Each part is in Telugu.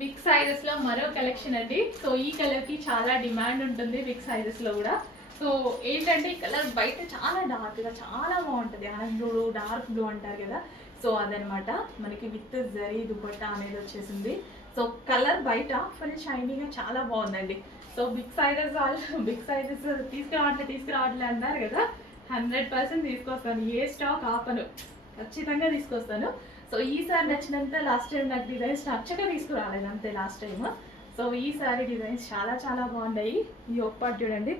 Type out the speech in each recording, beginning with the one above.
బిగ్ సైజెస్ లో మరో కలెక్షన్ అండి. సో ఈ కలర్ కి చాలా డిమాండ్ ఉంటుంది బిగ్ సైజెస్ లో కూడా. సో ఏంటంటే ఈ కలర్ బయట చాలా డార్క్ గా చాలా బాగుంటుంది. ఆనంద్ బ్లూ, డార్క్ బ్లూ అంటారు కదా. సో అదనమాట మనకి విత్ జరీ దుపట్టా అనేది వచ్చేసింది. సో కలర్ బయట ఫుల్ షైనీగా చాలా బాగుందండి. సో బిగ్ సైజెస్ వాళ్ళు బిగ్ సైజెస్ తీసుకురావట్లే అన్నారు కదా. 100% తీసుకొస్తాను. ఏ స్టాక్ ఆపను, ఖచ్చితంగా తీసుకొస్తాను. సో ఈసారి నచ్చినంత లాస్ట్ టైం నాకు డిజైన్స్ నచ్చక తీసుకురాలేదు అంతే లాస్ట్ టైం. సో ఈసారి డిజైన్స్ చాలా చాలా బాగున్నాయి. ఈ ఒక్క చూడండి,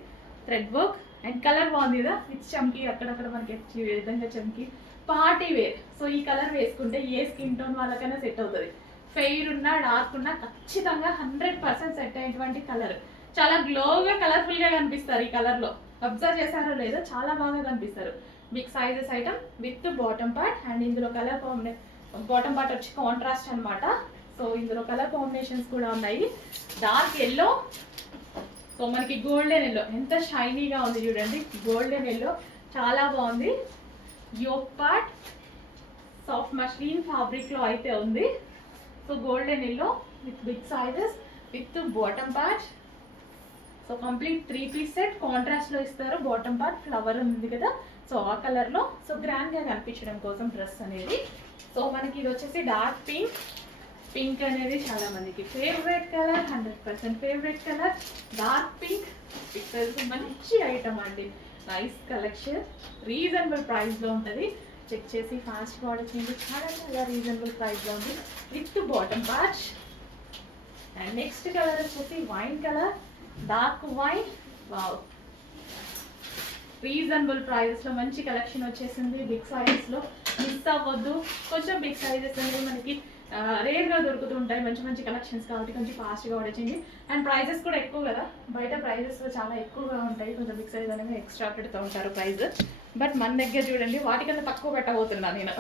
థ్రెడ్ వర్క్ అండ్ కలర్ బాగుంది కదా. విత్ చమ్కి అక్కడక్కడ మనకి ఈ విధంగా చమ్కి పార్టీ వేర్. సో ఈ కలర్ వేసుకుంటే ఏ స్కిన్ టోన్ వాళ్ళకైనా సెట్ అవుతుంది. ఫెయిర్ ఉన్నా డార్క్ ఉన్నా ఖచ్చితంగా 100% సెట్ అయ్యేటువంటి కలర్. చాలా గ్లోగా కలర్ఫుల్గా కనిపిస్తారు ఈ కలర్లో. అబ్జర్వ్ చేశారో లేదో చాలా బాగా కనిపిస్తారు. Big sizes item with bottom part and ఇందులో కలర్ బాటమ్ పార్ట్ వచ్చి కాంట్రాస్ట్ అనమాట. సో ఇందులో కలర్ కాంబినేషన్స్ కూడా ఉన్నాయి. డార్క్ ఎల్లో, సో మనకి గోల్డెన్ ఎల్లో ఎంత షైనీగా ఉంది చూడండి. గోల్డెన్ ఎల్లో చాలా బాగుంది. యోక్ పార్ట్ సాఫ్ట్ మష్లీన్ ఫ్యాబ్రిక్లో అయితే ఉంది. So golden yellow with big sizes with bottom part. So complete 3 piece set కాంట్రాస్ట్లో ఇస్తారు. బాటమ్ పార్ట్ ఫ్లవర్ ఉంది కదా, సో ఆ కలర్లో. సో గ్రాండ్గా కనిపించడం కోసం డ్రెస్ అనేది. సో మనకి ఇది వచ్చేసి డార్క్ పింక్. పింక్ అనేది చాలా మందికి favourite colour, 100% favourite colour. Dark pink pictures మంచి ఐటమ్ అండి. నైస్ కలెక్షన్, రీజనబుల్ ప్రైస్లో ఉంటుంది. చెక్ చేసి ఫాస్ట్గా ఆర్డర్ చేయండి. చాలా చాలా రీజనబుల్ ప్రైస్లో ఉంది with bottom part. And next colour వచ్చేసి wine colour, dark wine. Wow, reasonable ప్రైజెస్లో మంచి కలెక్షన్ వచ్చేసింది. బిగ్ సైజెస్లో మిస్ అవ్వద్దు. కొంచెం బిగ్ సైజెస్ అనేవి మనకి రేర్గా దొరుకుతూ ఉంటాయి. మంచి మంచి కలెక్షన్స్ కాబట్టి కొంచెం ఫాస్ట్గా ఆర్డర్ చేయండి. అండ్ ప్రైజెస్ కూడా ఎక్కువ కదా, బయట ప్రైజెస్ చాలా ఎక్కువగా ఉంటాయి. కొంచెం బిగ్ సైజ్ అనేవి ఎక్స్ట్రా పెడుతూ ఉంటారు ప్రైస్. బట్ మన దగ్గర చూడండి వాటికన్నా తక్కువ పెట్టబోతున్నా నేను.